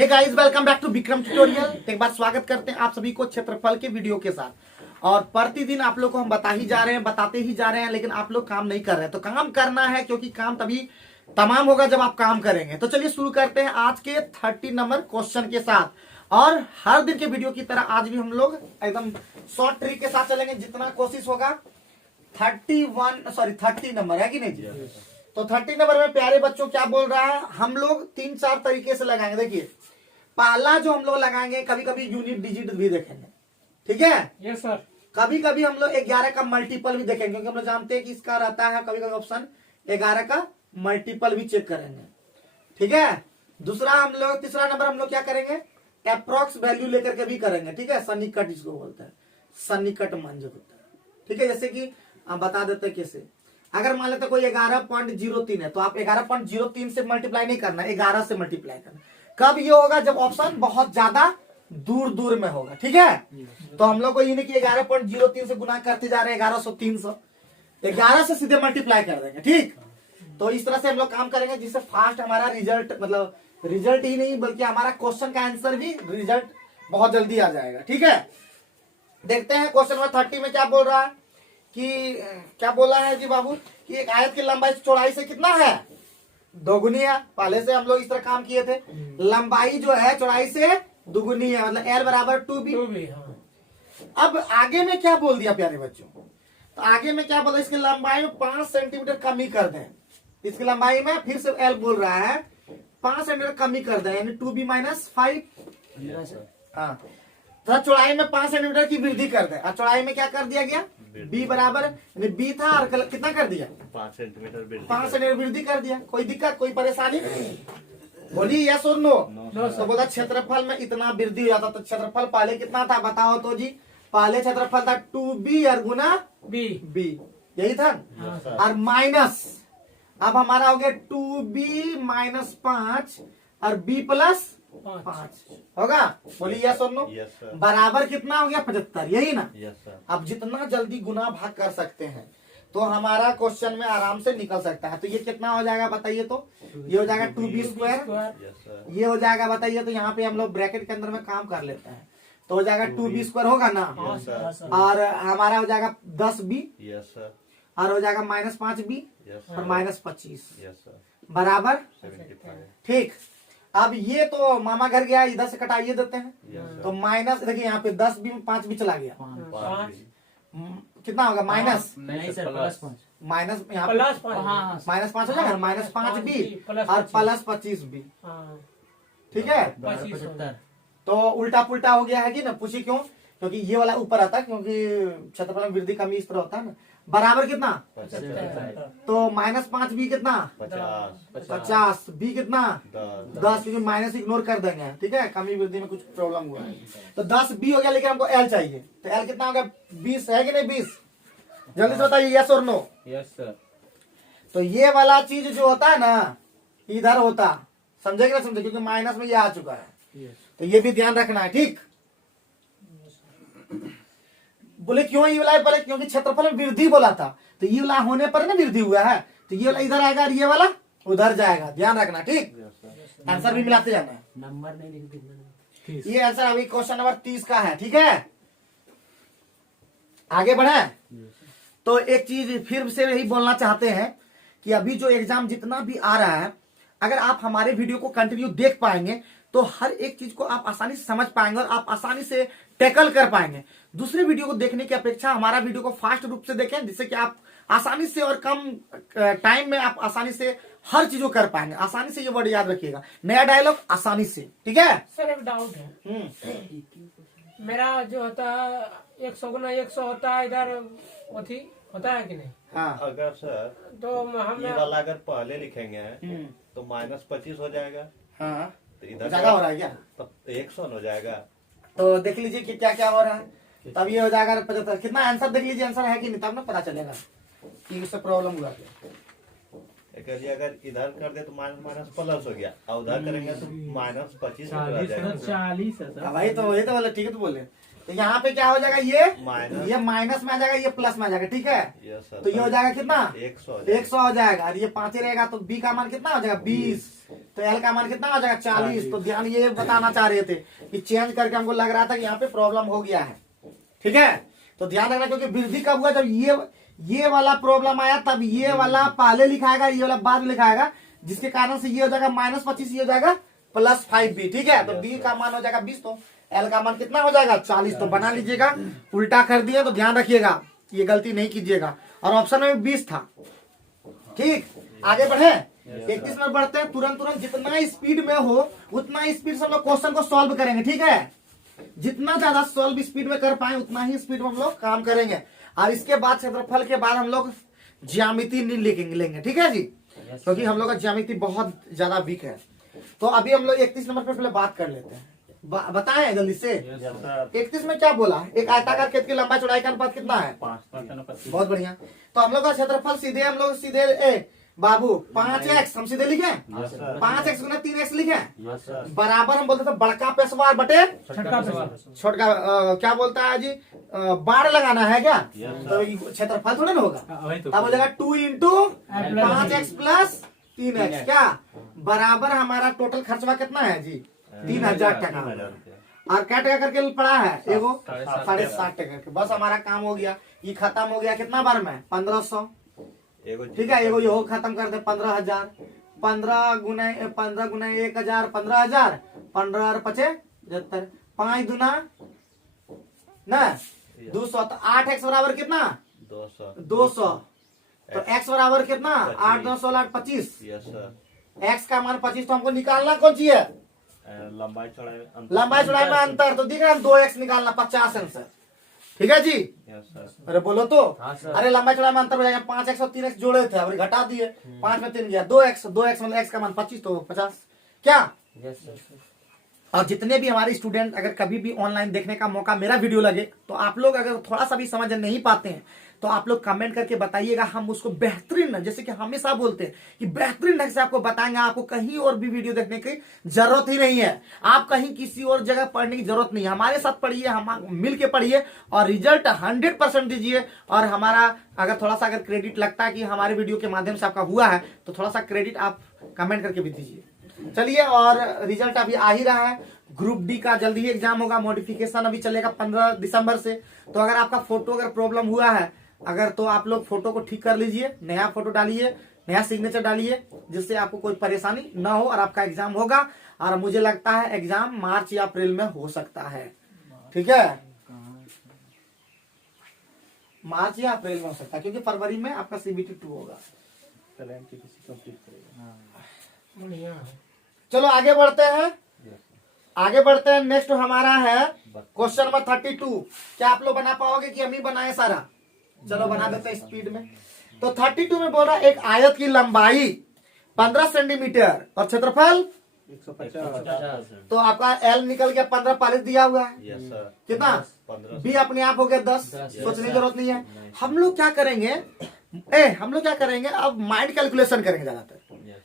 Hey guys, welcome back to Vikram tutorial. एक बार स्वागत करते हैं आप सभी को क्षेत्रफल के वीडियो के साथ। और प्रतिदिन आप लोग को हम बताते ही जा रहे हैं, लेकिन आप लोग काम नहीं कर रहे हैं। तो काम करना है, क्योंकि काम तभी तमाम होगा जब आप काम करेंगे। तो चलिए शुरू करते हैं आज के 30 नंबर क्वेश्चन के साथ। और हर दिन के वीडियो की तरह आज भी हम लोग एकदम शॉर्ट ट्रिक के साथ चलेंगे। जितना कोशिश होगा 30 नंबर है कि नहीं जी? तो 30 नंबर में प्यारे बच्चों क्या बोल रहा है, हम लोग 3-4 तरीके से लगाएंगे। देखिए, पहला जो हम लोग लगाएंगे, कभी कभी यूनिट डिजिट भी देखेंगे, ठीक है? Yes sir. कभी कभी हम लोग 11 का मल्टीपल भी देखेंगे, क्योंकि हम लोग जानते हैं कि इसका रहता है कभी कभी ऑप्शन 11 का मल्टीपल भी चेक करेंगे, ठीक है? तीसरा नंबर हम लोग क्या करेंगे, अप्रोक्स वैल्यू लेकर के भी करेंगे, ठीक है? सन्निकट जिसको बोलते हैं, सन्निकट मान जो होता है, ठीक है? जैसे कि हम बता देते हैं कैसे। अगर मान लेते कोई 11.03 है, तो आप 11.03 से मल्टीप्लाई नहीं करना, 11 से मल्टीप्लाई करना। कब ये होगा, जब ऑप्शन बहुत ज्यादा दूर दूर में होगा, ठीक है? तो हम लोग को ये नहीं कि 11.03 से गुना करते जा रहे हैं 1100 300, 11 से सीधे मल्टीप्लाई कर देंगे, ठीक? तो इस तरह से हम लोग काम करेंगे, जिससे फास्ट हमारा रिजल्ट, मतलब रिजल्ट ही नहीं बल्कि हमारा क्वेश्चन का आंसर भी, रिजल्ट बहुत जल्दी आ जाएगा, ठीक है? देखते हैं क्वेश्चन नंबर 30 में क्या बोल रहा है कि क्या बोला है जी बाबू, कि एक आयत की लंबाई चौड़ाई से कितना है, दोगुनी है। पहले से हम लोग इस तरह काम किए थे, लंबाई जो है चौड़ाई से दुगुनी है, मतलब L बराबर 2B। अब आगे में क्या बोल दिया प्यारे बच्चों, तो आगे में क्या बोला, इसकी लंबाई में 5 सेंटीमीटर कमी कर दें। इसकी लंबाई में फिर से L बोल रहा है 5 सेंटीमीटर कमी कर दें, यानी 2B - 5। हाँ, तो चौड़ाई में 5 सेंटीमीटर की वृद्धि कर दें। और चौड़ाई में क्या कर दिया गया, B बराबर, B था और कितना कर दिया, 5 सेंटीमीटर वृद्धि कर दिया। कोई दिक्कत, कोई परेशानी? बोलिए यस और नो। तो बोला क्षेत्रफल में इतना वृद्धि हो जाता। तो क्षेत्रफल पहले कितना था बताओ तो जी? पहले क्षेत्रफल था 2B और गुना B, यही था। और माइनस, अब हमारा हो गया 2B - 5 और B + 5 होगा। बोलिए यस और नो। बराबर कितना हो गया, 75, यही ना? अब जितना जल्दी गुना भाग कर सकते हैं तो हमारा क्वेश्चन में आराम से निकल सकता है। तो ये कितना हो जाएगा बताइए तो? ये हो जाएगा 2B²। ये हो जाएगा बताइए तो? यहाँ पे हम लोग ब्रैकेट के अंदर में काम कर लेते हैं, तो हो जाएगा 2B² होगा ना। और हमारा हो जाएगा 10B, और हो जाएगा -5B और -25 बराबर, ठीक? अब ये तो मामा घर गया, इधर से कटाइए देते हैं। तो माइनस, देखिए यहाँ पे 10B में 5 भी चला गया, कितना होगा, माइनस माइनस, यहाँ पे -5 हो जाएगा, -5B और +25B, ठीक है? तो उल्टा पुल्टा हो गया है कि ना? पूछिए क्यों? क्योंकि ये वाला ऊपर आता है, क्योंकि क्षेत्रफल में वृद्धि कमी इस तरह होता है ना। बराबर कितना, तो -5B कितना, 50, B कितना, 10, क्योंकि माइनस इग्नोर कर देंगे, ठीक है? कमी वृद्धि में कुछ प्रॉब्लम हुआ है। तो 10B हो गया, लेकिन हमको L चाहिए। तो L कितना हो गया, 20 है कि नहीं? 20, जल्दी से बताइए यस और नो। Yes sir. तो ये वाला चीज जो होता है ना, इधर होता, समझे कि ना समझे? क्योंकि माइनस में ये आ चुका है, तो ये भी ध्यान रखना है, ठीक? बोले क्यों ये वाला है? पहले क्योंकि क्षेत्रफल में वृद्धि बोला था, तो ये वाला होने पर ना वृद्धि हुआ है, तो ये वाला इधर आएगा और ये वाला उधर जाएगा, ध्यान रखना, ठीक? आंसर भी मिलाते जाना है, नंबर नहीं लिख देना। ये आंसर अभी क्वेश्चन नंबर 30 का है, ठीक है? आगे बढ़े तो एक चीज फिर से यही बोलना चाहते हैं कि अभी जो एग्जाम जितना भी आ रहा है, अगर आप हमारे वीडियो को कंटिन्यू देख पाएंगे तो हर एक चीज को आप आसानी से समझ पाएंगे और आप आसानी से टैकल कर पाएंगे। दूसरे वीडियो को देखने की अपेक्षा हमारा वीडियो को फास्ट रूप से देखें, जिससे कि आप आसानी से और कम टाइम में आप आसानी से हर चीज को कर पाएंगे। आसानी से, ये वर्ड याद रखिएगा, नया डायलॉग आसानी से, ठीक है? सर एक डाउट है, मेरा जो होता है 100 गुना 100 होता है, इधर होता है कि नहीं? हाँ, अगर सर तो हम ये वाला अगर पहले लिखेंगे तो -25 हो जाएगा। हाँ, तो इधर ज्यादा हो रहा है क्या? तो 100 हो जाएगा। तो देख लीजिए कि क्या क्या हो रहा है, तब ये हो जाएगा 75। कितना आंसर देख लीजिए, आंसर है कि नहीं, तब ना पता चलेगा कि उससे प्रॉब्लम हुआ क्या। कहिए अगर इधर कर दे तो माइनस माइनस प्लस हो गया और उधर करेंगे तो माइनस 25 आ जाएगा। 40 है सर। वही तो बोले, ठीक है तो बोले। तो यहाँ पे क्या हो जाएगा, ये माइनस में आ जाएगा, ये प्लस में आ जाएगा, ठीक है। Yes sir. तो ये हो जाएगा कितना, 100 हो जाएगा। और ये 5 ही रहेगा, तो बी का मान कितना हो जाएगा 20, तो एल का मान कितना हो जाएगा 40। तो ध्यान ये बताना चाह रहे थे कि चेंज करके हमको लग रहा था कि यहाँ पे प्रॉब्लम हो गया है, ठीक है। तो ध्यान रखना, क्योंकि वृद्धि कब हुआ, जब ये वाला प्रॉब्लम आया तब ये वाला पहले लिखाएगा, ये वाला बाद में लिखाएगा, जिसके कारण से ये हो जाएगा -25, ये हो जाएगा +5b, ठीक है। तो बी का मान हो जाएगा 20, तो एल का मान कितना हो जाएगा 40। तो बना लीजिएगा, उल्टा कर दिए तो ध्यान रखिएगा, ये गलती नहीं कीजिएगा। और ऑप्शन में 20 था, ठीक। आगे बढ़े, 31 में बढ़ते हैं। तुरंत जितना स्पीड में हो उतना स्पीड से हम लोग क्वेश्चन को सॉल्व करेंगे, ठीक है। जितना ज्यादा सॉल्व स्पीड में कर पाए उतना ही स्पीड में हम लोग काम करेंगे। और इसके बाद क्षेत्रफल के बाद हम लोग ज्यामिति लेंगे, ठीक है जी, क्योंकि हम लोग का ज्यामिति बहुत ज्यादा वीक है। तो अभी हम लोग 31 नंबर पर पहले बात कर लेते हैं। बताएं जल्दी से। 31 में क्या बोला, एक आयताकार खेत की लंबाई चौड़ाई का अनुपात कितना है 5। बहुत बढ़िया। तो हम लोग का क्षेत्रफल सीधे हम लोग बाबू 5x हम सीधे लिखे, 5x गुना 3x लिखे, बराबर हम बोलते थे बड़का पेशवार बटे छोटका क्या बोलता है जी, बाढ़ लगाना है क्या, तो क्षेत्रफल थोड़ा ना होगा। तब हो जाएगा 2 × 5x + 3x, क्या बराबर हमारा टोटल खर्चवा कितना है जी 3000 टका। और क्या टका करके पड़ा है, एगो 60.5 टका। बस हमारा काम हो गया, ये खत्म हो गया कितना बार में 1500, ठीक है। एगो ये हो खत्म कर दे 15000, 15 गुना 1000 15,000, 15 और 75, 5 दूना ना 200। तो 8x बराबर कितना 200। तो x बराबर कितना 8 2 16 25। x का मान 25। तो हमको निकालना कौन सी है, लंबाई चौड़ाई में अंतर। तो दिख रहा है 2x निकालना 50 आंसर, ठीक है जी। अरे बोलो तो, अरे लंबाई चौड़ाई में अंतर हो जाएगा। 5x और 3x जोड़े थे और घटा दिए, 5 में 3 गया 2x मतलब x का मान 25, तो 50 क्या। और जितने भी हमारे स्टूडेंट अगर कभी भी ऑनलाइन देखने का मौका मेरा वीडियो लगे, तो आप लोग अगर थोड़ा सा भी समझ नहीं पाते हैं तो आप लोग कमेंट करके बताइएगा, हम उसको बेहतरीन, जैसे कि हमेशा बोलते हैं कि बेहतरीन ढंग से आपको बताएंगे। आपको कहीं और भी वीडियो देखने की जरूरत ही नहीं है, आप कहीं किसी और जगह पढ़ने की जरूरत नहीं है। हमारे साथ पढ़िए, हम मिल के पढ़िए और रिजल्ट 100% दीजिए। और हमारा अगर थोड़ा सा अगर क्रेडिट लगता है कि हमारे वीडियो के माध्यम से आपका हुआ है, तो थोड़ा सा क्रेडिट आप कमेंट करके भी दीजिए। चलिए, और रिजल्ट अभी आ ही रहा है। ग्रुप डी का जल्दी ही एग्जाम होगा, मॉडिफिकेशन अभी चलेगा 15 दिसंबर से। तो अगर आपका फोटो अगर प्रॉब्लम हुआ है अगर, तो आप लोग फोटो को ठीक कर लीजिए, नया फोटो डालिए, नया सिग्नेचर डालिए, जिससे आपको कोई परेशानी ना हो और आपका एग्जाम होगा। और मुझे लगता है एग्जाम मार्च या अप्रैल में हो सकता है, ठीक है, मार्च या अप्रैल में हो सकता है, क्योंकि फरवरी में आपका CBT 2 होगा। चलो आगे बढ़ते हैं, नेक्स्ट हमारा है क्वेश्चन नंबर 32। क्या आप लोग बना पाओगे कि हम ही बनाए सारा? चलो बना देते हैं स्पीड में। तो 32 में बोल रहा है एक आयत की लंबाई 15 सेंटीमीटर और क्षेत्रफल 150। तो आपका एल निकल गया 15 पहले दिया हुआ है, कितना 15 बी अपने आप हो गया 10, सोचने की जरूरत नहीं है। हम लोग क्या करेंगे, अब माइंड कैलकुलेशन करेंगे, ज्यादातर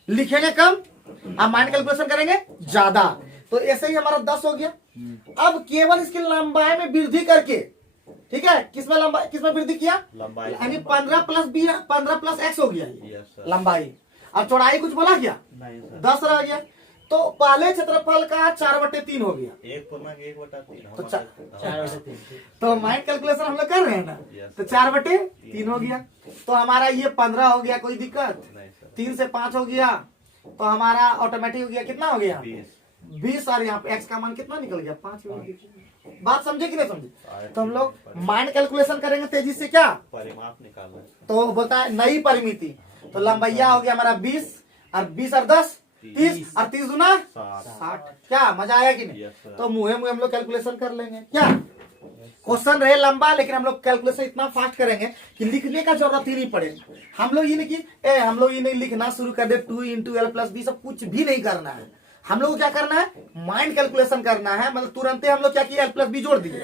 लिखेंगे कम, अब माइंड कैलकुलेशन करेंगे ज्यादा। तो ऐसे ही हमारा 10 हो गया। अब केवल इसकी लंबाई में वृद्धि करके, ठीक है, किसमें वृद्धि किया, यानी 15 + x हो गया लंबाई। और चौड़ाई कुछ बोला क्या, 10 रह गया। तो पहले क्षेत्रफल का 4/3 हो गया, 1/3। तो माइंड कैलकुलेशन हम लोग कर रहे हैं ना, तो 4/3 हो गया। तो हमारा ये 15 हो गया, कोई दिक्कत, 3 से 5 हो गया, तो हमारा ऑटोमेटिक हो गया, कितना हो गया 20। और यहाँ पे x का मान कितना निकल गया 5। बात समझे कि नहीं समझे? तो हम लोग माइंड कैलकुलेशन करेंगे तेजी से, क्या परिमाप निकालना है। तो बोलता है नई परिमिति। तो लंबाइया हो गया हमारा 20 और 20 और 10 30 और 30 गुना 60। क्या मजा आया कि नहीं? तो मुहे हम लोग कैलकुलेशन कर लेंगे। क्या क्वेश्चन रहे लंबा, लेकिन हम लोग कैलकुलेशन इतना फास्ट करेंगे कि लिखने का जरूरत ही नहीं पड़ेगा। हम लोग ये नहीं लिखना शुरू कर दे 2 × l + b, सब कुछ भी नहीं करना है। हम लोग क्या करना है, माइंड कैलकुलेशन करना है। मतलब तुरंत हम लोग क्या किया, l + b जोड़ दिए।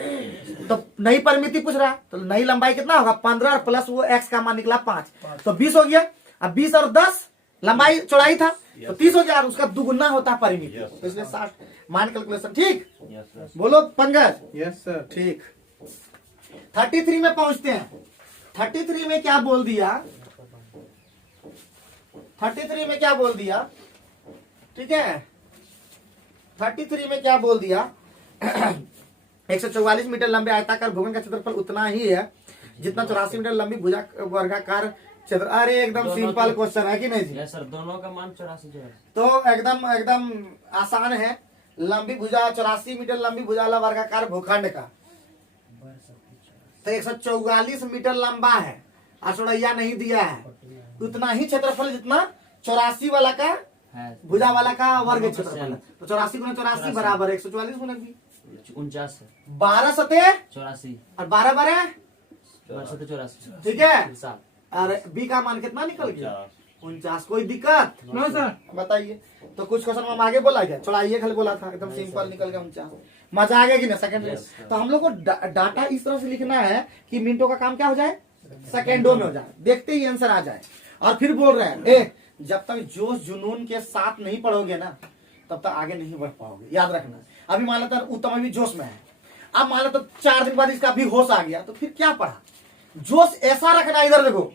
तो नई परिमिति पूछ रहा है, तो नई लंबाई कितना होगा 15 और प्लस वो x का मान निकला 5, तो 20 हो गया। अब 20 और 10 लंबाई चौड़ाई था तो 30 हो गया, और उसका दुगुना होता है परिमिति, Yes, तो इसलिए 60 माइंड कैलकुलेशन। ठीक, यस सर। बोलो पंकज। Yes sir. ठीक, 33 में पहुंचते हैं। 33 में क्या बोल दिया, 33 में क्या बोल दिया, ठीक है, 33 में क्या बोल दिया 144 मीटर लंबे आयताकार भूखंड का क्षेत्रफल उतना ही है जितना 84 मीटर लंबी भुजा वर्गाकार क्षेत्र। अरे एकदम सिंपल क्वेश्चन है कि नहीं जी? यस सर, दोनों का मान 84 तो एकदम एकदम आसान है। लंबी भुजा 84 मीटर लंबी भुजा वाला वर्गाकार भूखंड का तो 144 मीटर लंबा है और चौड़ैया नहीं दिया है, उतना ही क्षेत्रफल जितना 84 वाला का है, भुजा वाला का वर्ग क्षेत्रफल है। तो 84 गुना 84 बराबर 144 गुना 49 12 सतह 84 और 12 12, 84 ठीक है। 7 और बी का मान कितना निकल गया 49। 49। कोई दिक्कत नो सर। बताइए। तो कुछ क्वेश्चन हम आगे बोला क्या, चौड़ाई खाली बोला था, एकदम सिंपल निकल गया 49। मजा आ गया कि ना सेकंड में? Yes, sir. तो हम लोग को डाटा इस तरह से लिखना है कि मिनटों का काम क्या हो जाए, सेकेंडों में हो जाए, देखते ही आंसर आ जाए। और फिर बोल रहे हैं जब तक जोश जुनून के साथ नहीं पढ़ोगे ना तब तक आगे नहीं बढ़ पाओगे, याद रखना। अभी मान लेता उत्तम अभी जोश में है, अब मान लेता 4 दिन बाद इसका भी होश आ गया तो फिर क्या पढ़ा। जोश ऐसा रखना, इधर देखो,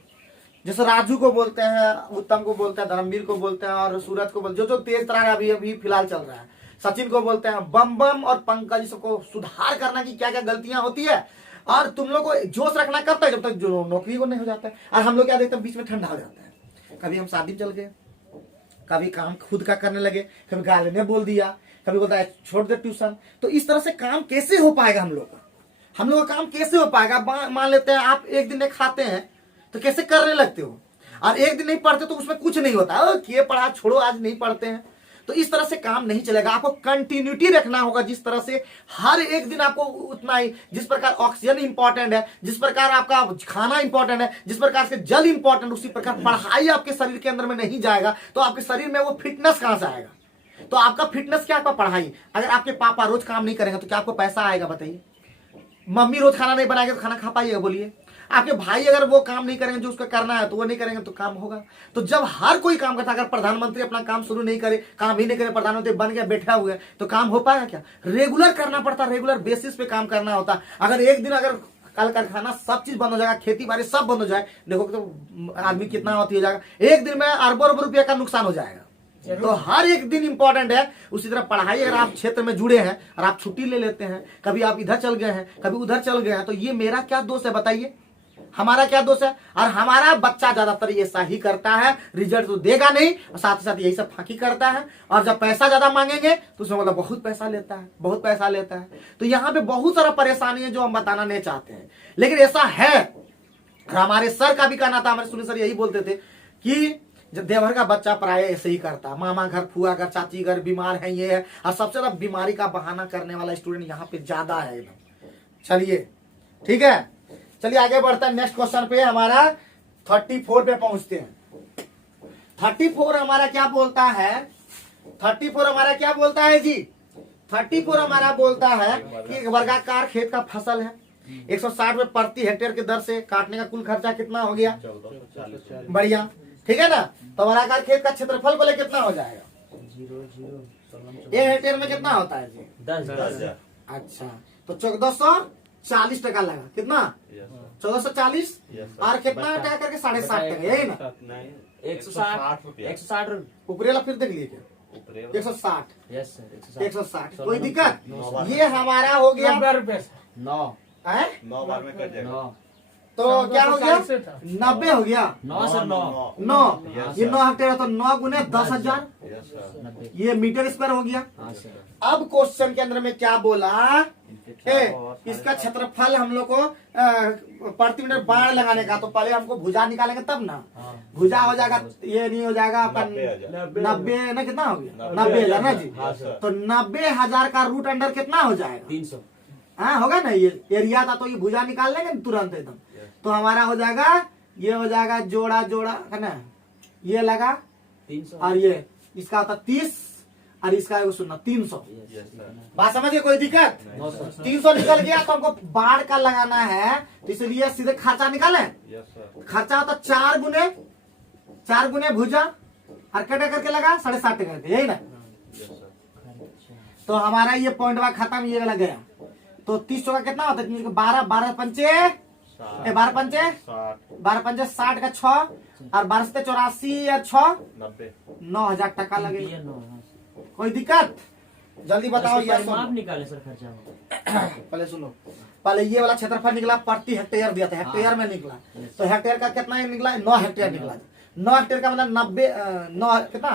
जैसे राजू को बोलते हैं, उत्तम को बोलते हैं, धर्मवीर को बोलते हैं और सूरज को बोलते हैं, जो तेज तरार अभी अभी फिलहाल चल रहा है, सचिन को बोलते हैं, बम बम और पंकज सबको सुधार करना की क्या क्या गलतियां होती है। और तुम लोग को जोश रखना कब तक, जब तक जो नौकरी को नहीं हो जाता है। और हम लोग क्या देखते हैं, बीच में ठंडा हो जाता है। कभी हम शादी चल गए, कभी काम खुद का करने लगे, कभी गाले ने बोल दिया, कभी बोलता है छोड़ दे ट्यूशन। तो इस तरह से काम कैसे हो पाएगा हम लोग का काम कैसे हो पाएगा। मान लेते हैं आप एक दिन नहीं खाते हैं तो कैसे करने लगते हो, और एक दिन नहीं पढ़ते तो उसमें कुछ नहीं होता, किए पढ़ा छोड़ो आज नहीं पढ़ते हैं। तो इस तरह से काम नहीं चलेगा। आपको कंटिन्यूटी रखना होगा, जिस तरह से हर एक दिन आपको उतना ही, जिस प्रकार ऑक्सीजन इंपॉर्टेंट है, जिस प्रकार आपका खाना इंपॉर्टेंट है, जिस प्रकार से जल इंपॉर्टेंट, उसी प्रकार पढ़ाई आपके शरीर के अंदर में नहीं जाएगा तो आपके शरीर में वो फिटनेस कहां से आएगा। तो आपका फिटनेस क्या, आपका पढ़ाई। अगर आपके पापा रोज काम नहीं करेंगे तो क्या आपको पैसा आएगा बताइए। मम्मी रोज खाना नहीं बनाएगी तो खाना खा पाइएगा बोलिए। आपके भाई अगर वो काम नहीं करेंगे जो उसका करना है तो वो नहीं करेंगे तो काम होगा। तो जब हर कोई काम करता है, अगर प्रधानमंत्री अपना काम शुरू नहीं करे, काम ही नहीं करे, प्रधानमंत्री बन गया बैठा हुआ है तो काम हो पाएगा क्या। रेगुलर करना पड़ता, रेगुलर बेसिस पे काम करना होता। अगर एक दिन अगर कल कारखाना सब चीज बंद हो जाएगा, खेती बाड़ी सब बंद हो जाए, देखो तो आदमी कितना होती हो जाएगा, एक दिन में अरबों अरबों रुपया का नुकसान हो जाएगा। तो हर एक दिन इंपॉर्टेंट है। उसी तरह पढ़ाई, अगर आप क्षेत्र में जुड़े हैं और आप छुट्टी ले लेते हैं, कभी आप इधर चल गए हैं, कभी उधर चल गए हैं, तो ये मेरा क्या दोष है बताइए, हमारा क्या दोष है। और हमारा बच्चा ज्यादातर ऐसा ही करता है, रिजल्ट तो देगा नहीं और साथ ही साथ यही सब फांकी करता है। और जब पैसा ज्यादा मांगेंगे तो उसमें मतलब बहुत पैसा लेता है, बहुत पैसा लेता है। तो यहाँ पे बहुत सारा परेशानी है जो हम बताना नहीं चाहते हैं, लेकिन ऐसा है। और हमारे सर का भी कहना था, हमारे सुनील सर यही बोलते थे कि जब देवघर का बच्चा प्राय ऐसे ही करता है, मामा घर, फुआ घर, चाची घर बीमार है, ये है। और सबसे ज्यादा बीमारी का बहाना करने वाला स्टूडेंट यहाँ पे ज्यादा है एकदम। चलिए ठीक है, चलिए आगे बढ़ते हैं। नेक्स्ट क्वेश्चन पे हमारा 34 पे पहुंचते हैं। 34 हमारा क्या बोलता है, 34 हमारा क्या बोलता है जी, 34 हमारा बोलता है कि एक वर्गाकार खेत का फसल है, 160 रुपए प्रति हेक्टेयर की दर से काटने का कुल खर्चा कितना हो गया, 1440। बढ़िया, ठीक है ना। तो वर्गाकार खेत का क्षेत्रफल बोले कितना हो जाएगा, 1 हेक्टेयर में कितना होता है जी, 10 अच्छा तो 1440 टका लगा, कितना 1440 और कितना टका करके 60.5 टका, यही ना। नहीं, 160 रुपया। 160 ऊपरी वाला फिर देख लीजिए, ऊपरे 160 यस सर 160, कोई दिक्कत। 9 बार ये हमारा हो गया 90 रुपये से 9 है, 9 बार में कट जाएगा। 9 तो क्या हो गया 1440 था। 90 हो गया 9 सर 9 9, Yes, ये sir. 9 हेक्टेयर है तो 9 गुने 10,000, यस सर। 90 ये मीटर स्क्वायर हो गया। हाँ सर अब क्वेश्चन के अंदर में क्या बोला, इसका क्षेत्रफल हम लोग को प्रति मीटर बाढ़ लगाने का, तो पहले हमको भुजा निकालेंगे तब ना, भुजा हो जाएगा, ये नहीं हो जाएगा अपन 90 ना, कितना हो गया 90,000 ना जी। हाँ सर। तो 90,000 का रूट अंडर कितना हो जाएगा, 300 हाँ होगा ना। ये एरिया था तो ये भुजा निकाल लेंगे तुरंत एकदम। तो हमारा हो जाएगा, ये हो जाएगा जोड़ा जोड़ा है ना, ये लगा 300 और ये इसका होता 30 और इसका सुनना 300। Yes sir. बात समझिए, कोई दिक्कत। 300 निकल गया तो हमको बाढ़ का लगाना है, तो इसलिए सीधे खर्चा निकाले। Yes sir. खर्चा होता 4 गुने भुजा और कटे करके लगा 7.5 करके, यही ना। Yes sir. तो हमारा ये पॉइंट वाला खत्म, ये वाला गया। तो 30 चौका कितना होता है? 12 12 पंचे 12 पंचे 60 12 पंचे 60 का 6 और 12 से 84 और 6 90 9,000 टका लगे। ये 9 कोई दिक्कत? जल्दी बताओ यार। परिमाप निकाले सर खर्चा होगा। पहले सुनो, पहले ये वाला क्षेत्रफल निकला, प्रति हेक्टेयर दिया था, हेक्टेयर में निकला। तो हेक्टेयर का कितना निकला? 9 हेक्टेयर निकला। 9 हेक्टेयर का मतलब 90 कितना?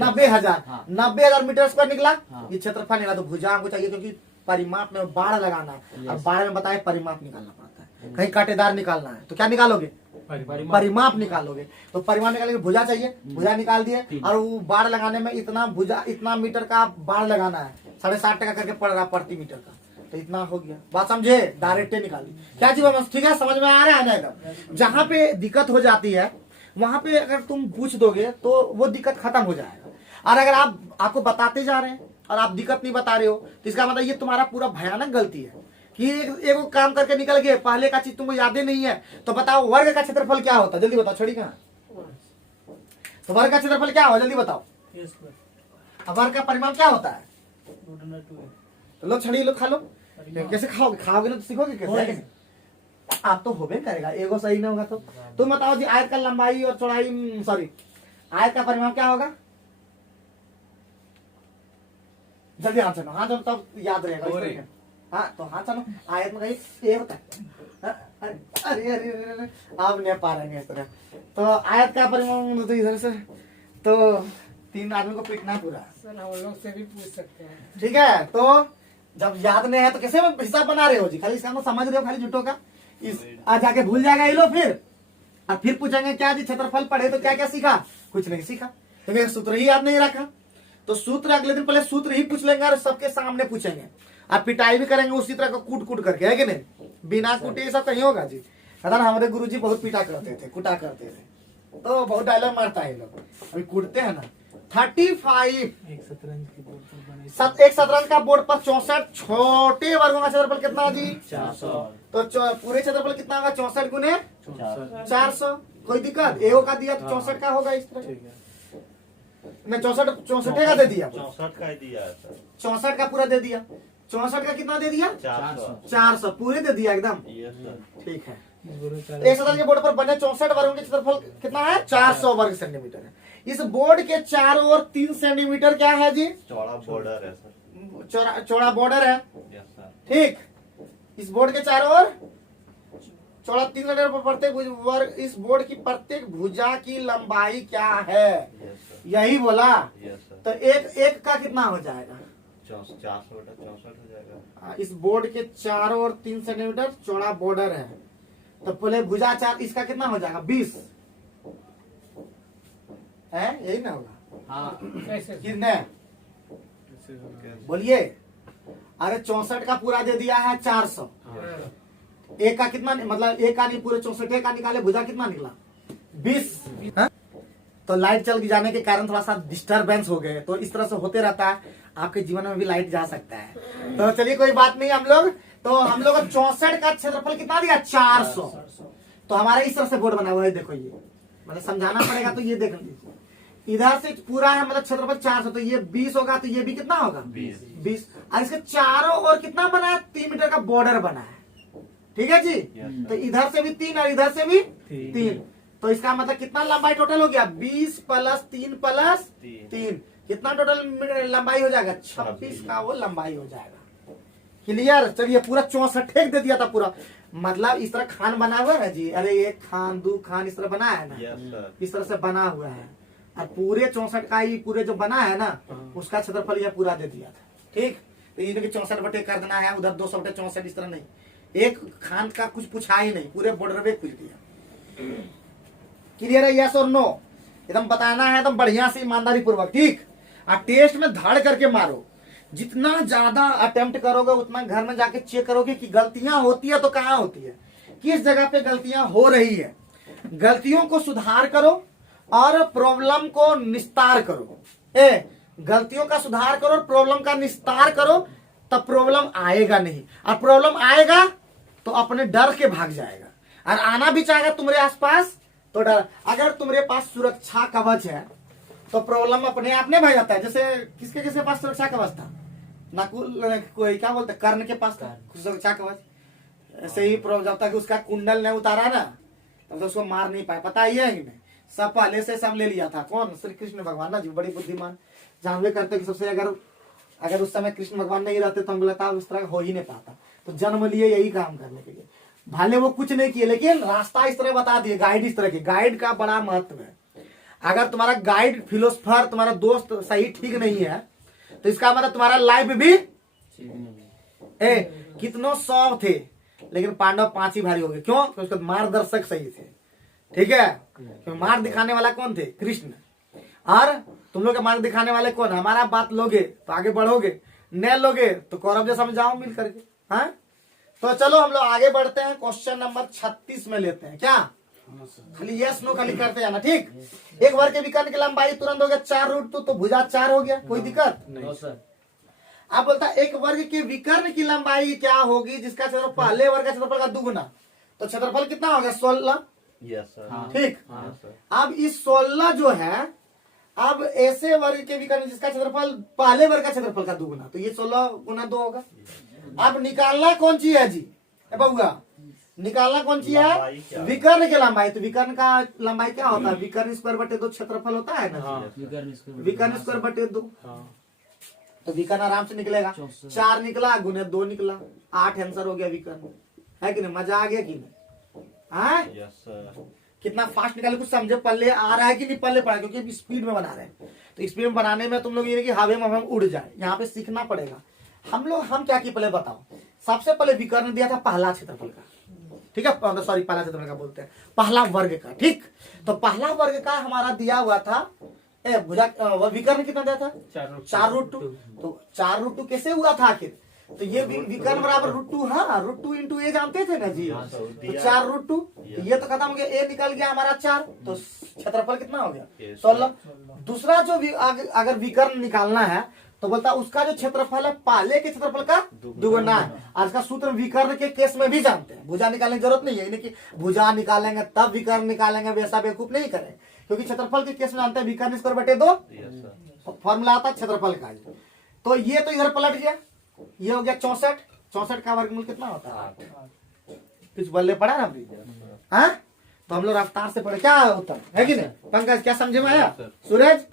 90,000। 90,000 मीटर स्क्वायर निकला। ये क्षेत्रफल निकला। तो भुजांक को चाहिए, क्योंकि परिमाप में बाढ़ लगाना है। अब बाढ़ में बताए परिमाप निकालना पड़ता है, कहीं कांटेदार निकालना है तो क्या निकालोगे? परिमाप निकालोगे। तो परिमाप निकालेंगे, भुजा चाहिए, भुजा निकाल दिए। और वो बाढ़ लगाने में इतना भुजा, इतना मीटर का बाढ़ लगाना है, 7.5 टका करके पड़ रहा प्रति मीटर का। तो इतना हो गया, बात समझे? डायरेक्ट निकाली क्या चीज बस, ठीक है? समझ में आ रहा है ना एकदम? जहाँ पे दिक्कत हो जाती है वहां पे अगर तुम पूछ दोगे तो वो दिक्कत खत्म हो जाएगा। और अगर आपको बताते जा रहे हैं और आप दिक्कत नहीं बता रहे हो, तो इसका मतलब ये तुम्हारा पूरा भयानक गलती है कि एक काम करके निकल गए, पहले का चीज तुमको याद ही नहीं है। तो बताओ वर्ग का क्षेत्रफल क्या होता है? जल्दी बताओ, छड़ी कहाँ? तो वर्ग का क्षेत्रफल क्या हो, जल्दी बताओ। अब वर्ग का परिमाण क्या होता है? तो लो छड़ी लो, खा लो। कैसे खाओगे? खाओगे ना तो सीखोगे कैसे? आप तो होबे करेगा, एगो सही नहीं होगा तो। तुम बताओ जी, आयत का लंबाई और चौड़ाई, सॉरी, आयत का परिमाण क्या होगा? जल्दी हाथ चलो, हाथ चलो, तब याद रहेगा। हाँ तो हाथ चलो, आयत में कहीं ए होता है। अरे अरे अरे अरे, आप नहीं पा रहे हैं इस तरह। तो आयत का परिमाण तो इधर से, तो 3 आदमी को पीटना पूरा। सर हम लोग से भी पूछ सकते हैं। ठीक है, तो जब याद नहीं है तो कैसे हिसाब बना रहे हो जी? खाली इसका समझ रहे हो, खाली झूठों का। इस आ जाके भूल जाएगा ये लो, फिर और फिर पूछेंगे क्या जी क्षेत्रफल पढ़े तो क्या क्या सीखा? कुछ नहीं सीखा, क्योंकि सूत्र ही याद नहीं रखा। तो सूत्र अगले दिन पहले सूत्र ही पूछ लेंगे और सबके सामने पूछेंगे, और पिटाई भी करेंगे उसी तरह का कूट कूट करके, है कि नहीं? बिना कूटे सब कहीं होगा जी? पता ना, हमारे गुरुजी बहुत पीटा करते थे, कुटा करते थे, तो बहुत डायलॉग मारता है लोग। अभी कूटते हैं ना। 35 एक शतरंज का बोर्ड पर 64 छोटे वर्गों का क्षेत्रफल कितना जी? 400। तो पूरे क्षेत्रफल कितना होगा? 64 गुने 400। कोई दिक्कत? एओ का दिया तो 64 का होगा इस तरह। मैं 64 का दे दिया, 64 का ही दिया है सर। 64 का पूरा दे दिया। 64 का कितना दे दिया? 400 400 पूरे दे दिया एकदम। Yes sir. ठीक है। एक शतरंज के बोर्ड पर बने 64 वर्गों के क्षेत्रफल कितना है? 400 वर्ग सेंटीमीटर है। इस बोर्ड के चारों ओर 3 सेंटीमीटर क्या है जी? चौड़ा बॉर्डर है सर। चौड़ा बॉर्डर है। Yes sir. ठीक, इस बोर्ड के चारों ओर चौड़ा 3 सेंटीमीटर पर प्रत्येक वर्ग, इस बोर्ड की प्रत्येक भुजा की लंबाई क्या है? Yes sir. यही बोला। Yes sir. तो एक का कितना हो जाएगा? 464 हो जाएगा। इस बोर्ड के चारों ओर 3 सेंटीमीटर चौड़ा बॉर्डर है, तो पहले भुजा 4, इसका कितना हो जाएगा? 20 है, यही ना होगा? हाँ कैसे? कितने बोलिए? अरे 64 का पूरा दे दिया है 400। एक का कितना, मतलब एक का नहीं, पूरे 64 का निकाले, भुजा कितना निकला? 20। हाँ? तो लाइट चल जाने के कारण थोड़ा सा डिस्टरबेंस हो गए, तो इस तरह से होते रहता है, आपके जीवन में भी लाइट जा सकता है। तो चलिए कोई बात नहीं। हम लोग 64 का क्षेत्रफल कितना दिया? 400। तो हमारा इस तरह से बोर्ड बना हुआ है, देखो ये मतलब समझाना पड़ेगा। तो ये देख लीजिए, इधर से पूरा है मतलब क्षेत्रफल 400, तो ये 20 होगा, तो ये भी कितना होगा? 20। और इसके चारों ओर कितना बना है? 3 मीटर का बॉर्डर बना है। ठीक है जी? तो इधर से भी 3 और इधर से भी 3, तो इसका मतलब कितना लंबाई टोटल हो गया? 20 + 3 + 3, कितना टोटल लंबाई हो जाएगा? 26 का वो लंबाई हो जाएगा। क्लियर? चलिए, पूरा 64 दे दिया था पूरा, मतलब इस तरह खान बना हुआ है ना जी। अरे एक खान, 2 खान, इस तरह बना है ना। Yes sir. इस तरह से बना हुआ है, और पूरे 64 का ही पूरे जो बना है ना, उसका क्षेत्रफल यह पूरा दे दिया था। ठीक, तो इनके 64 बटे कर देना है, उधर 200 बटे 64, इस तरह नहीं। एक खान का कुछ पूछा ही नहीं, पूरे बॉर्डर पे पूछ दिया। क्लियर है? यस और नो? एकदम बताना है एकदम बढ़िया से, ईमानदारी पूर्वक। ठीक, और टेस्ट में धड़ करके मारो। जितना ज्यादा अटेम्प्ट करोगे उतना घर में जाके चेक करोगे कि गलतियां होती है तो कहाँ होती है, किस जगह पे गलतियां हो रही है। गलतियों को सुधार करो और प्रॉब्लम को निस्तार करो। गलतियों का सुधार करो और प्रॉब्लम का निस्तार करो, तब प्रॉब्लम आएगा नहीं। और प्रॉब्लम आएगा तो अपने डर के भाग जाएगा, और आना भी चाहेगा तुम्हारे आसपास तो डर, अगर तुम्हारे पास सुरक्षा कवच है तो प्रॉब्लम अपने आप नहीं भाग जाता है। जैसे किसके पास सुरक्षा कवच था, नकुल कोई क्या बोलते, कर्ण के पास था सुरक्षा कवच, ऐसे ही जब तक उसका कुंडल नहीं उतारा ना तब तो उसको मार नहीं पाए। पता ही है कि नहीं, सब पहले से सब ले लिया था। कौन? श्री कृष्ण भगवान ना जी, बड़ी बुद्धिमान, जानवे करते कि सबसे अगर उस समय कृष्ण भगवान नहीं रहते तो हमको लगता है उस तरह हो ही नहीं पाता। तो जन्म लिए यही काम करने के लिए, भले वो कुछ नहीं किए लेकिन रास्ता इस तरह बता दिए, गाइड इस तरह की। गाइड का बड़ा महत्व है। अगर तुम्हारा गाइड फिलोसफर तुम्हारा दोस्त सही ठीक नहीं है तो इसका मतलब तुम्हारा लाइफ भी कितनों 100 थे लेकिन पांडव 5 ही भारी हो गए। क्यों? तो उसके मार्गदर्शक सही थे। ठीक है, तो मार्ग दिखाने वाला कौन थे? कृष्ण। और तुम लोग के मार्ग दिखाने वाले कौन? हमारा बात लोगे तो आगे बढ़ोगे, न लोगे तो कौरव जैसा में जाओ मिल करके। हाँ, तो चलो हम लोग आगे बढ़ते हैं। क्वेश्चन नंबर 36 में लेते हैं। क्या खाली यस नो खाली करते जाना। ठीक, एक वर्ग के विकर्ण की लंबाई तुरंत हो गया 4 रूट तो भुजा 4 हो गया, कोई दिक्कत नो सर। आप बोलता एक वर्ग के विकर्ण की लंबाई क्या होगी जिसका क्षेत्रफल पहले वर्ग का क्षेत्रफल का दुगुना, तो क्षेत्रफल कितना हो गया? 16। Yes sir. ठीक, हाँ सर। अब इस 16 जो है, अब ऐसे वर्ग के विकर्ण जिसका क्षेत्रफल पहले वर्ग का क्षेत्रफल का दुगुना, तो ये 16 गुना 2 होगा। अब निकालना कौन ची है जी बउआ? निकालना कौन ची लंबाई है? क्या? विकर्ण की लंबाई। तो विकर्ण का लंबाई क्या होता है? विकर्ण स्क्वायर बटे 2 क्षेत्रफल होता है ना। विकर्ण स्क्वायर बटे 2, तो विकर्ण आराम से निकलेगा। 4 निकला गुने 2 निकला, 8 आंसर हो गया विकर्ण। है कि नहीं? मजा आ गया कि नहीं? हाँ, यस सर। कितना फास्ट निकाले, कुछ समझे? पल्ले आ रहा है कि नहीं पल्ले पड़ा? क्योंकि स्पीड में बना रहे हैं, तो स्पीड में बनाने में तुम लोग ये कि हवा में हम उड़ जाए, यहाँ पे सीखना पड़ेगा। हम क्या की पहले बताओ। सबसे पहले विकर्ण दिया था पहला क्षेत्रफल का। ठीक है, सॉरी पहला क्षेत्रफल का बोलते हैं, पहला वर्ग का। ठीक, तो पहला वर्ग का हमारा दिया हुआ था भुजा, विकर्ण कितना दिया था? 4 रूट 2। तो 4 रूट 2 कैसे हुआ था आखिर? तो ये विकर्ण बराबर रूट 2। हाँ, रूट 2 इंटू ए जानते थे ना जी। तो 4 रूट 2, ये तो खत्म हो गया, ए निकल गया हमारा 4, तो क्षेत्रफल कितना हो गया? 16। दूसरा जो अगर विकर्ण निकालना है तो बोलता उसका जो क्षेत्रफल है पहले के क्षेत्रफल का दुगुना है। आज का सूत्र विकर्ण के केस में भी जानते हैं, भुजा निकालने की जरूरत नहीं है। कि भुजा निकालेंगे तब विकर्ण निकालेंगे, वैसा बेवकूफ नहीं करें, क्योंकि क्षेत्रफल के केस में जानते हैं विकर्ण स्क्वायर बटे 2 फॉर्मूला आता है क्षेत्रफल का। तो ये तो इधर पलट गया, ये हो गया 64। 64 का वर्गमूल कितना होता है? 8। कुछ बल्ले पड़ा ना अभी? हाँ, तो हम लोग रफ्तार से पढ़े। क्या उत्तर है कि नहीं? पंकज क्या समझे में आया? सूरज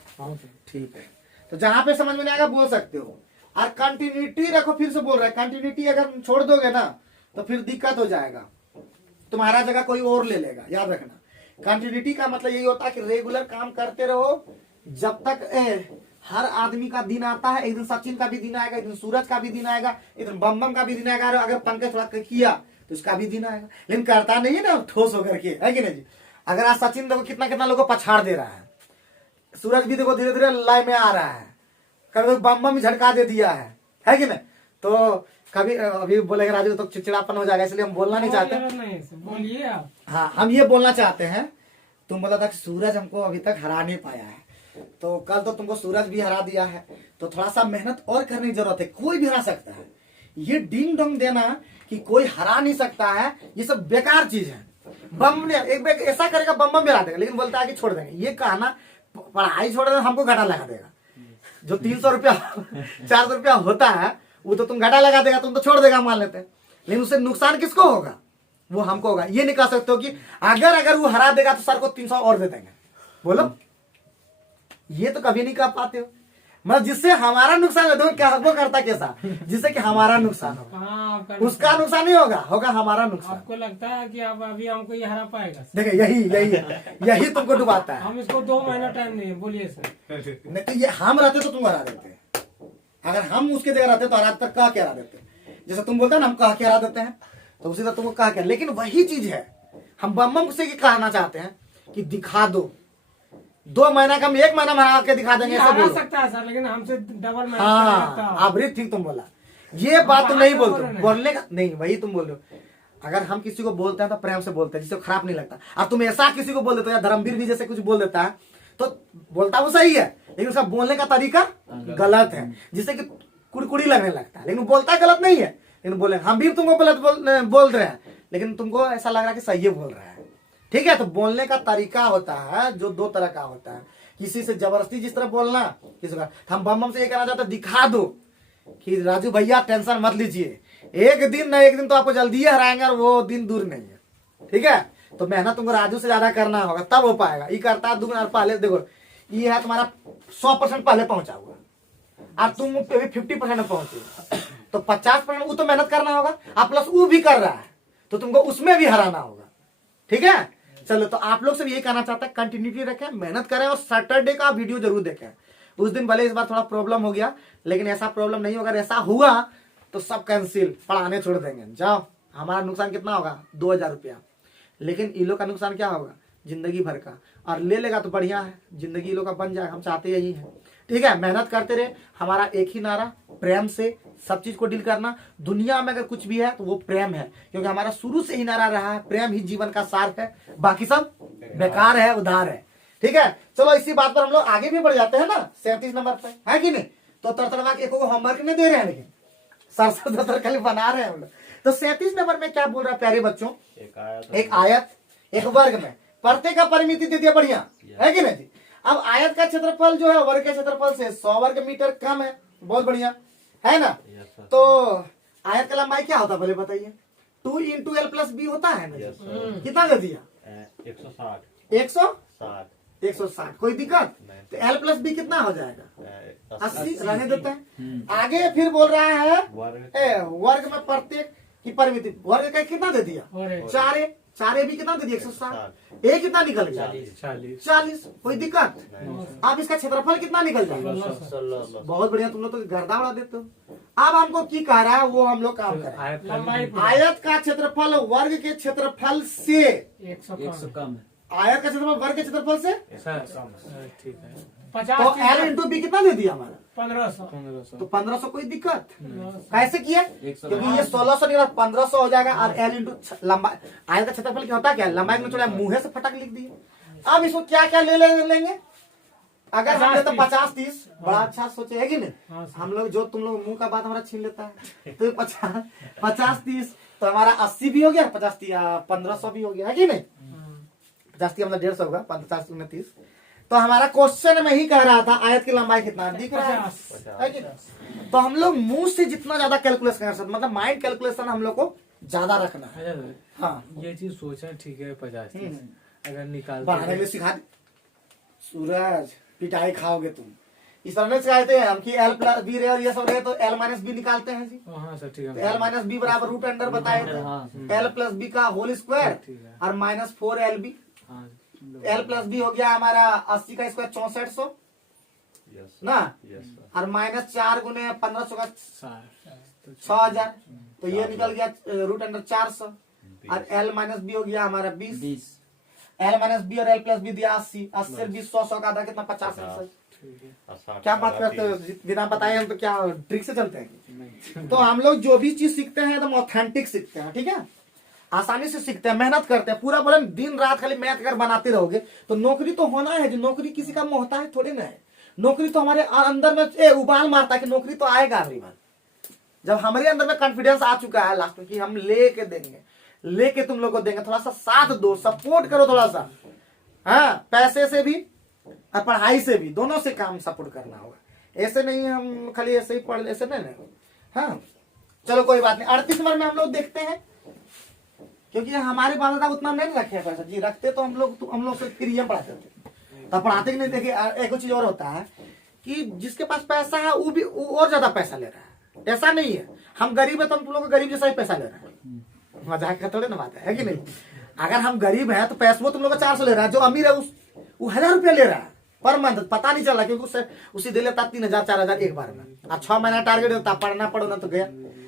ठीक है, तो जहां पे समझ में नहीं आएगा बोल सकते हो। और कंटिन्यूटी रखो, फिर से बोल रहा है, कंटिन्यूटी अगर छोड़ दोगे ना तो फिर दिक्कत हो जाएगा, तुम्हारा जगह कोई और ले लेगा। याद रखना, कंटिन्यूटी का मतलब यही होता है कि रेगुलर काम करते रहो जब तक हर आदमी का दिन आता है। एक दिन सचिन का भी दिन आएगा, एक दिन सूरज का भी दिन आएगा, एक दिन बम का भी दिन आएगा। अगर पंकज थोड़ा किया तो उसका भी दिन आएगा, लेकिन करता नहीं है ना ठोस होकर के, है कि नहीं जी? अगर आज सचिन देखो कितना लोगों को पछाड़ दे रहा है, सूरज भी देखो धीरे धीरे लाइन में आ रहा है, कभी बम भी झटका दे दिया है कि नहीं? तो कभी अभी बोलेगा राजू तो चिड़चिड़ापन हो जाएगा, इसलिए हम बोलना नहीं चाहते। बोलिए आप। हाँ, हम ये बोलना चाहते हैं, तुम बोला था कि सूरज हमको अभी तक हरा नहीं पाया है, तो कल तो तुमको सूरज भी हरा दिया है, तो थोड़ा सा मेहनत और करने की जरूरत है। कोई भी हरा सकता है, ये डिंग डोंग देना कि कोई हरा नहीं सकता है, ये सब बेकार चीज है। बम ने एक बार ऐसा करेगा बम भी हरा देगा, लेकिन बोलता है कि छोड़ देंगे। ये कहना पढ़ाई छोड़ देगा हमको घाटा लगा देगा। जो 300 रुपया 400 रुपया होता है वो तो तुम घाटा लगा देगा, तुम तो छोड़ देगा मान लेते हैं, लेकिन उससे नुकसान किसको होगा? वो हमको होगा। ये नहीं कह सकते हो कि अगर वो हरा देगा तो सर को 300 और दे देंगे। बोलो, ये तो कभी नहीं कह पाते हो। मतलब जिससे हमारा नुकसान है, क्या वो करता कैसा? जिससे कि हमारा नुकसान होगा, उसका नुकसान नहीं होगा, होगा हमारा नुकसान। आपको लगता है कि अब अभी हमको ये हरा पाएगा? देखिए यही तुमको डुबाता है। हम इसको 2 महीना टाइम नहीं है। बोलिए सर। नहीं तो ये हम रहते तो तुम हरा देते, अगर हम उसके जगह रहते तो हरा तक कह के हरा देते। जैसे तुम बोलते हैं ना हम कह के हरा देते हैं, तो उसी तरह तुमको कह के। लेकिन वही चीज है, हम बम से कहना चाहते हैं कि दिखा दो, 2 महीना का हम 1 महीना हरा के दिखा देंगे। हरा सकता है सर, लेकिन हमसे डबल मेहनत हाँ, आप ठीक तुम बोला, ये बात तुम नहीं बोलते, बोलने का नहीं, वही तुम बोल रहे हो। अगर हम किसी को बोलते हैं तो प्रेम से बोलते हैं, जिससे खराब नहीं लगता। अब तुम ऐसा किसी को बोल देते हो, या धर्मवीर भी जैसे कुछ बोल देता है तो बोलता वो सही है, लेकिन उसका बोलने का तरीका गलत है, जिससे कि कुड़कुड़ी लगने लगता है। लेकिन बोलता गलत नहीं है, लेकिन बोले हम भी तुमको गलत बोल रहे हैं, लेकिन तुमको ऐसा लग रहा है कि सही बोल रहा है। ठीक है। तो बोलने का तरीका होता है जो दो तरह का होता है, किसी से जबरदस्ती जिस तरह बोलना, किसी का हम बम से ये कहना चाहते हैं, दिखा दो कि राजू भैया टेंशन मत लीजिए, एक दिन न एक दिन तो आपको जल्दी ही हराएंगे और वो दिन दूर नहीं है। ठीक है, तो मेहनत तुमको राजू से ज्यादा करना होगा तब हो पाएगा। ये करता है दुगना, पहले देखो ये है तुम्हारा 100% पहले पहुंचा हुआ और तुम अभी 50% में पहुंचे, तो 50% वो तो मेहनत करना होगा, आप प्लस वो भी कर रहा है तो तुमको उसमें भी हराना होगा। ठीक है, चलो तो आप लोग से भी यही कहना चाहता है, कंटिन्यूटी रखें, मेहनत करें और सैटरडे का वीडियो जरूर देखें। उस दिन भले इस बार थोड़ा प्रॉब्लम हो गया, लेकिन ऐसा प्रॉब्लम नहीं होगा, ऐसा हुआ तो सब कैंसिल, पढ़ाने छोड़ देंगे। जाओ, हमारा नुकसान कितना होगा 2000 रुपया, लेकिन इन लोग का नुकसान क्या होगा जिंदगी भर का, और ले लेगा तो बढ़िया है, जिंदगी लोग का बन जाएगा, हम चाहते यही है। ठीक है, मेहनत करते रहे, हमारा एक ही नारा, प्रेम से सब चीज को डील करना। दुनिया में अगर कुछ भी है तो वो प्रेम है, क्योंकि हमारा शुरू से ही नारा रहा है, प्रेम ही जीवन का सार है, बाकी सब बेकार है, उधार है। ठीक है, चलो इसी बात पर हम लोग आगे भी बढ़ जाते हैं ना, 37 नंबर पे है कि नहीं। तो तरतरवा के एक होमवर्क नहीं दे रहे हैं, लेकिन सर खाली बना रहे हैं हम लोग। तो 37 नंबर में क्या बोल रहा है प्यारे बच्चों, एक आयत एक वर्ग में प्रत्येक का परिमिति दे दिया, बढ़िया है कि नहीं जी। अब आयत का क्षेत्रफल जो है वर्ग के क्षेत्रफल से 100 वर्ग मीटर कम है, बहुत बढ़िया है ना। तो आयत का लंबाई क्या होता है पहले बताइए, 2 × L+B होता है ना। कितना दे दिया 160। कोई दिक्कत, तो L+B कितना हो जाएगा 80, रहने देते हैं। आगे फिर बोल रहा है वर्ग में प्रत्येक की परिमिति, वर्ग का कितना दे दिया 4 भी कितना दे दिया 160, ए कितना निकल गया 40, कोई दिक्कत। अब इसका क्षेत्रफल कितना निकल जाएगा 16। बहुत बढ़िया, तुम लोग तो गर्दा उड़ा देते हो। अब हमको की कह रहा है वो हम लोग काम करें, आयत का क्षेत्रफल वर्ग के क्षेत्रफल से 100 कम है। आयत का क्षेत्रफल वर्ग के क्षेत्रफल से, ठीक है। 50 तो L × B कितना दे दिया हमारा 1500 तो 1500, कोई दिक्कत कैसे किया, 100 क्योंकि ये 1600 नहीं 1500 हो जाएगा। और L × लंबाई, आयत का क्षेत्रफल क्या होता है, क्या लंबाई में छोड़ा मुंह से फटक लिख दिए। अब इसको क्या क्या लेंगे, अगर हम लेते 50-30, बड़ा अच्छा सोचे है कि नहीं। हम लोग जो तुम लोग मुंह का बात हमारा छीन लेता है, तो 50-30 तो हमारा 80 भी हो गया, 1500 भी हो गया है कि नहीं। 50 मतलब 150 होगा, 50 में 30। तो हमारा क्वेश्चन में ही कह रहा था आयत की लंबाई कितना दिख रहा है कि नहीं? तो हम लोग मुंह से जितना ज्यादा कैलकुलेशन कर सकते, मतलब माइंड कैलकुलेशन हम लोग को ज्यादा रखना है। हाँ, ये चीज सोचा ठीक है 50-30 अगर निकाल बढ़ाने के लिए सिखा दी। सूरज पिटाई खाओगे तुम, इस तरह नहीं सिखाते हैं हम कि L+B रहे और ये सब रहे तो L-B निकालते हैं जी। हाँ सर ठीक तो है। L-B बराबर रूट अंडर बताए थे, L+B का होल स्क्वायर और -4LB। L+B हो गया हमारा 80 का स्क्वायर 6400 ना, और -4 × 1500 का 6000, तो ये निकल गया रूट अंडर 400। और L-B हो गया हमारा 20। L-B और L+B दिया 80 से 20 100 का आधा कितना 50। क्या बात करते हो, बिना बताए हम तो क्या ट्रिक से चलते हैं। तो हम लोग जो भी चीज सीखते हैं एकदम ऑथेंटिक सीखते हैं, ठीक है, आसानी से सीखते हैं, मेहनत करते हैं पूरा। बोले दिन रात खाली मैथ अगर बनाते रहोगे तो नौकरी तो होना है, जो नौकरी किसी का मोहता है थोड़ी ना है। नौकरी तो हमारे अंदर में उबाल मारता है कि नौकरी तो आएगा अगली बार। जब हमारे अंदर में कॉन्फिडेंस आ चुका है लास्ट में कि हम लेके देंगे, लेके तुम लोग को देंगे, थोड़ा सा साथ दो, सपोर्ट करो थोड़ा सा, हाँ, पैसे से भी और पढ़ाई से भी, दोनों से काम सपोर्ट करना होगा। ऐसे नहीं हम खाली ऐसे ही पढ़, ऐसे नहीं। हाँ चलो कोई बात नहीं। 38 नंबर में हम लोग देखते हैं, क्योंकि हमारे बाबा उतना नहीं रखे पैसा जी, रखते तो हम लोग से फिर ये पढ़ाते थे, तब पढ़ाते कि नहीं। देखिए एक चीज और होता है कि जिसके पास पैसा है वो भी और ज्यादा पैसा ले रहा है, ऐसा नहीं है हम गरीब है तो हम तुम लोग गरीब जैसा ही पैसा ले रहा है, मजाक का थोड़े ना बात है कि नहीं। अगर हम गरीब है तो पैसा वो तुम लोग 400 ले रहा है, जो अमीर है वो 1000 रुपया ले रहा है पर मंथ, पता नहीं चल रहा क्योंकि उससे उसी दे लेता 3000 4000 एक बार में, और 6 महीना टारगेट देता, पढ़ना पड़ो ना तो गया,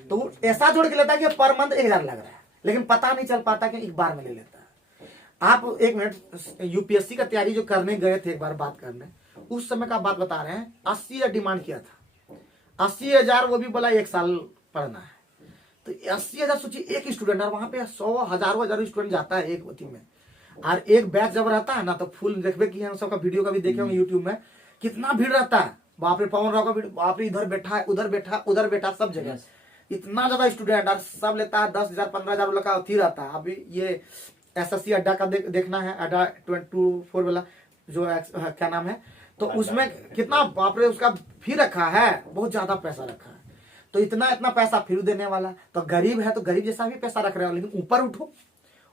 तो वो ऐसा जोड़ के लेता है कि पर मंथ 1000 लग रहा है, लेकिन पता नहीं चल पाता कि एक बार में ले लेता है। आप एक मिनट यूपीएससी का तैयारी जो करने गए थे एक बार बात करने, उस समय का बात बता रहे हैं, 80,000 डिमांड किया था, 80,000 वो भी बोला 1 साल पढ़ना है, तो 80,000 सोचिए एक स्टूडेंट, और वहां पे 100 हजारों स्टूडेंट जाता है एक वती में, और एक बैच जब रहता है ना तो फुल देखबे की हम सबका वीडियो का भी देखे होंगे यूट्यूब में, कितना भीड़ रहता है, बाप रे पवन राव का वीडियो, बाप रे इधर बैठा है उधर बैठा सब जगह, इतना ज्यादा स्टूडेंट, और सब लेता है 10,000 15,000 का अथी रहता है। अभी ये एसएससी अड्डा का देखना है, अड्डा 24 वाला जो क्या नाम है, तो उसमें कितना बाप रे उसका फी रखा है, बहुत ज्यादा पैसा रखा है। तो इतना पैसा फिर देने वाला, तो गरीब है तो गरीब जैसा भी पैसा रख रहे हो, लेकिन ऊपर उठो,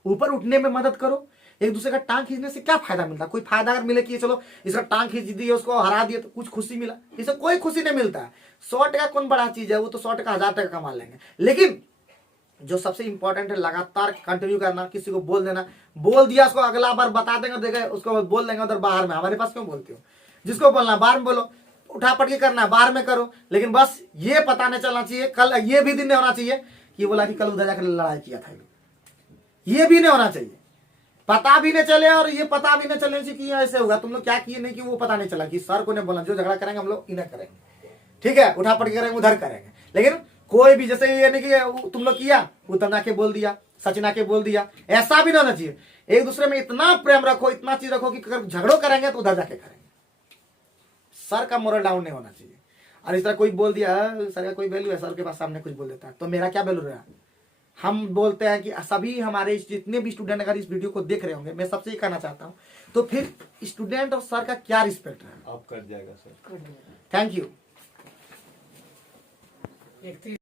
ऊपर उठने में मदद करो। एक दूसरे का टांग खींचने से क्या फायदा मिलता? कोई फायदा अगर मिले कि चलो इसका टांग खींच दिए, उसको हरा दिए तो कुछ खुशी मिला, इससे कोई खुशी नहीं मिलता है। 100 टका कौन बड़ा चीज है, वो तो 100 टका 1000 टका कमा लेंगे। लेकिन जो सबसे इंपॉर्टेंट है लगातार कंटिन्यू करना, किसी को बोल देना, बोल दिया उसको अगला बार बता देंगे, देखे उसको बोल देंगे उधर बाहर में, हमारे पास क्यों बोलती हो? जिसको बोलना बाहर में बोलो, उठा पटके करना बाहर में करो, लेकिन बस ये पता नहीं चलना चाहिए, कल ये भी दिन नहीं होना चाहिए कि बोला कि कल उधर जाकर लड़ाई किया था, ये भी नहीं होना चाहिए। पता भी नहीं चले, और ये पता भी नहीं चलने चाहिए कि ऐसे होगा, तुम लोग क्या किए नहीं कि वो पता नहीं चला, कि सर को नहीं बोलना, जो झगड़ा करेंगे हम लोग इन्हें करेंगे, ठीक है, उठा पटके करेंगे उधर करेंगे। लेकिन कोई भी जैसे ये नहीं कि तुम लोग किया उतना आके बोल दिया, सचिन आके बोल दिया, ऐसा भी नहीं होना चाहिए। एक दूसरे में इतना प्रेम रखो, इतना चीज रखो कि अगर झगड़ो करेंगे तो उधर जाके करेंगे। सर का मोरल डाउन नहीं होना चाहिए। और इस तरह कोई बोल दिया सर का कोई वैल्यू है, सर के पास सामने कुछ बोल देता है तो मेरा क्या वैल्यू रहा? हम बोलते हैं कि सभी हमारे जितने भी स्टूडेंट अगर इस वीडियो को देख रहे होंगे, मैं सबसे ये कहना चाहता हूँ, तो फिर स्टूडेंट और सर का क्या रिस्पेक्ट है? आप कर जाएगा सर। Thank you. एक